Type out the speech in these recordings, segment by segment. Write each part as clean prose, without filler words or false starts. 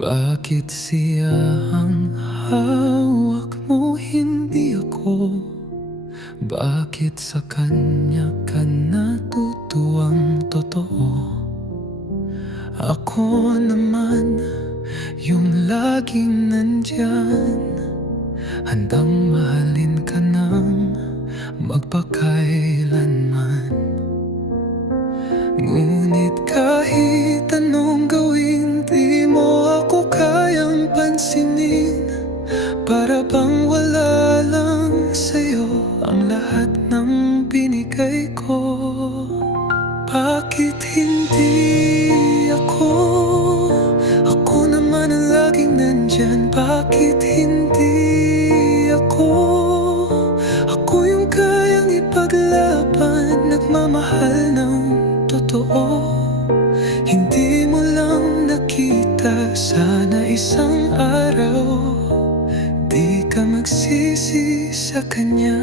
Bakit siya ang hawak mo, hindi ako? Bakit sa kanya ka natutuwang totoo? Ako naman yung laging nandyan, handang mahalin ka ng magpakailanman. Ngunit kahit anong gawin, di mo ako kayang pansinin. Para bang wala lang sa'yo ang lahat ng binigay ko. Bakit hindi ako? Ako naman ang laging nandyan. Bakit hindi ako? Ako yung kayang ipaglaban, nagmamahal ng totoo. Hindi mo lang nakita, sana isang araw di ka magsisi sa kanya.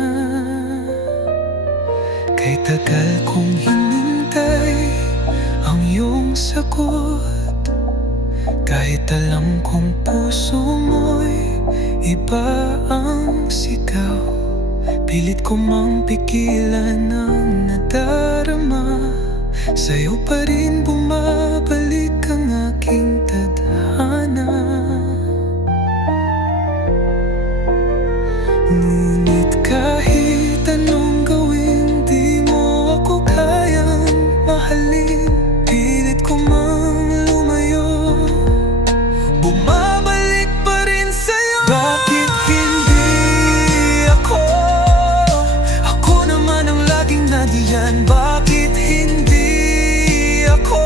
Kay tagal kong hinintay ang iyong sagot, kahit alam kong puso mo'y iba ang sigaw. Pilit ko mang pigilan ang nadarama, sa'yo pa rin bumabalik ang aking tadhana. Ngunit kahit anong gawin, di mo ako kayang mahalin. Pilit ko mang lumayo, bumabalik pa rin sa'yo. Bakit hindi ako? Ako naman ang laging nandiyan. Bakit hindi ako?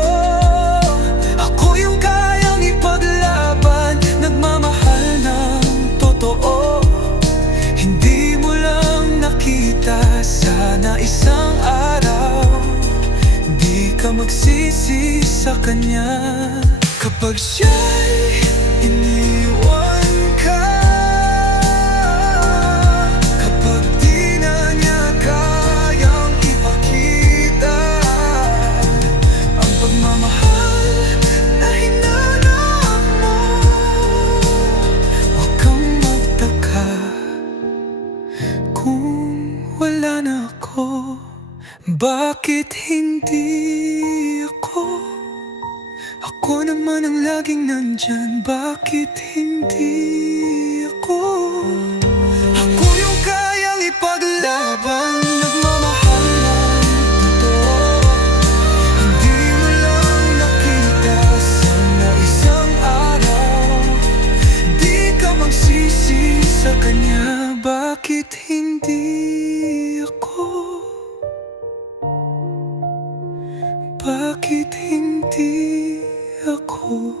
Ako yung kayang ipaglaban, nagmamahal ng totoo. Hindi mo lang nakita, sana isang araw di ka magsisi sa kanya. Kapag siya'y iniwan ka, kapag di na niya kayang ipakita ang pagmamahal na hinanap mo, huwag kang magtaka kung wala na ako. Bakit hindi ako? Ako naman ang laging nandyan. Bakit hindi ako? Ako yung kayang ipaglaban, nagmamahal ng totoo. Hindi mo lang nakita, sana isang araw di ka magsisi sa kanya. Bakit hindi ako? Bakit hindi ako?